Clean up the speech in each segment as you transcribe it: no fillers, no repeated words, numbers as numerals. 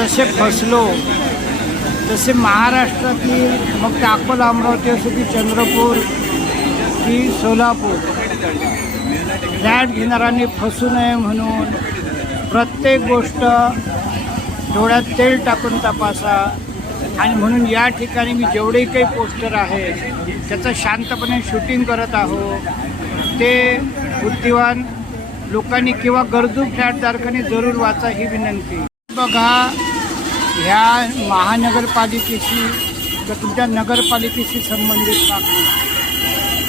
जसे फसलो तसे महाराष्ट्रातील मग ते अकोला अमरावती असो की चंद्रपूर की सोलापूर फ्लॅट घेणाऱ्यांनी फसू नये म्हणून प्रत्येक गोष्ट डोळ्यात तेल टाकून तपासा. आणि म्हणून या ठिकाणी मी जेवढे काही पोस्टर आहेत त्याचं शांतपणे शूटिंग करत आहो. ते बुद्धिवान लोकांनी किंवा गरजू फ्लॅटधारकांनी जरूर वाचा ही विनंती. बघा, ह्या महानगरपालिकेशी किंवा तुमच्या नगरपालिकेशी संबंधित मागणी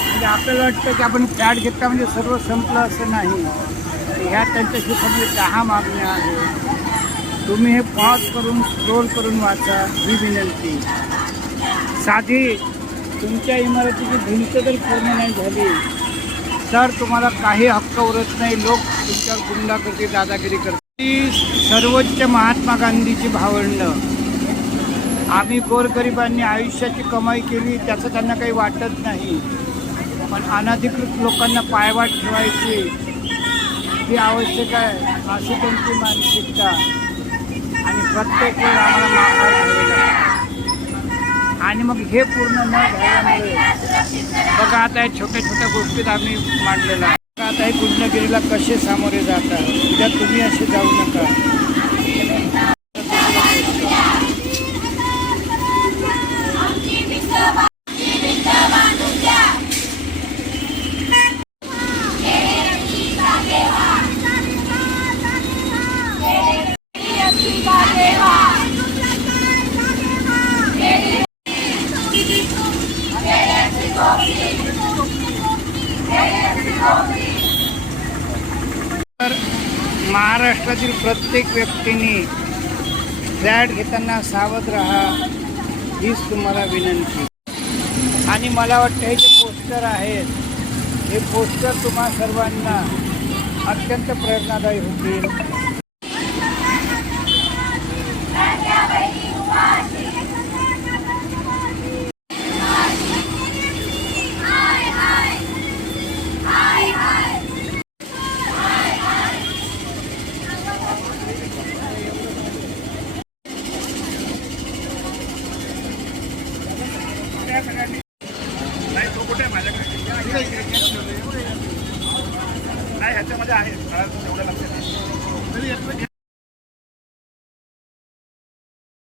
म्हणजे आपल्याला वाटतं की आपण फ्लॅट घेतला म्हणजे सर्व संपलं असं नाही. ह्या त्यांच्याशी संबंधित 10 मागण्या आहेत. तुम्ही हे पॉज करून स्क्रोल करून वाचा ही विनंती. साधी तुमच्या इमारतीची भिंत जर पूर्ण नाही झाली तर तुम्हाला काही हक्क उरत नाही. लोक तुमच्यावर गुंडागर्दी दादागिरी करतात. सर्वोच्च महात्मा गांधीची भावंडं. आम्ही गोरगरिबांनी आयुष्याची कमाई केली त्याचं त्यांना काही वाटत नाही, पण अनधिकृत लोकांना पायवाट ठेवायची ही आवश्यक आहे अशी त्यांची मानसिकता. आणि प्रत्येक वेळ आम्हाला माघार घ्यावी लागते. आणि मग हे पूर्ण न झाल्यामुळे बघा आता या छोट्या छोट्या गोष्टीत आम्ही मांडलेलं आहे. आता हे गुंडगिरीला कसे सामोरे जातात. उद्या तुम्ही असे जाऊ नका. तर महाराष्ट्रातील प्रत्येक व्यक्तीने फ्लॅट घेताना सावध राहा हीच तुम्हाला विनंती. आणि मला वाटतं हे जे पोस्टर आहेत हे पोस्टर तुम्हा सर्वांना अत्यंत प्रेरणादायी होतील.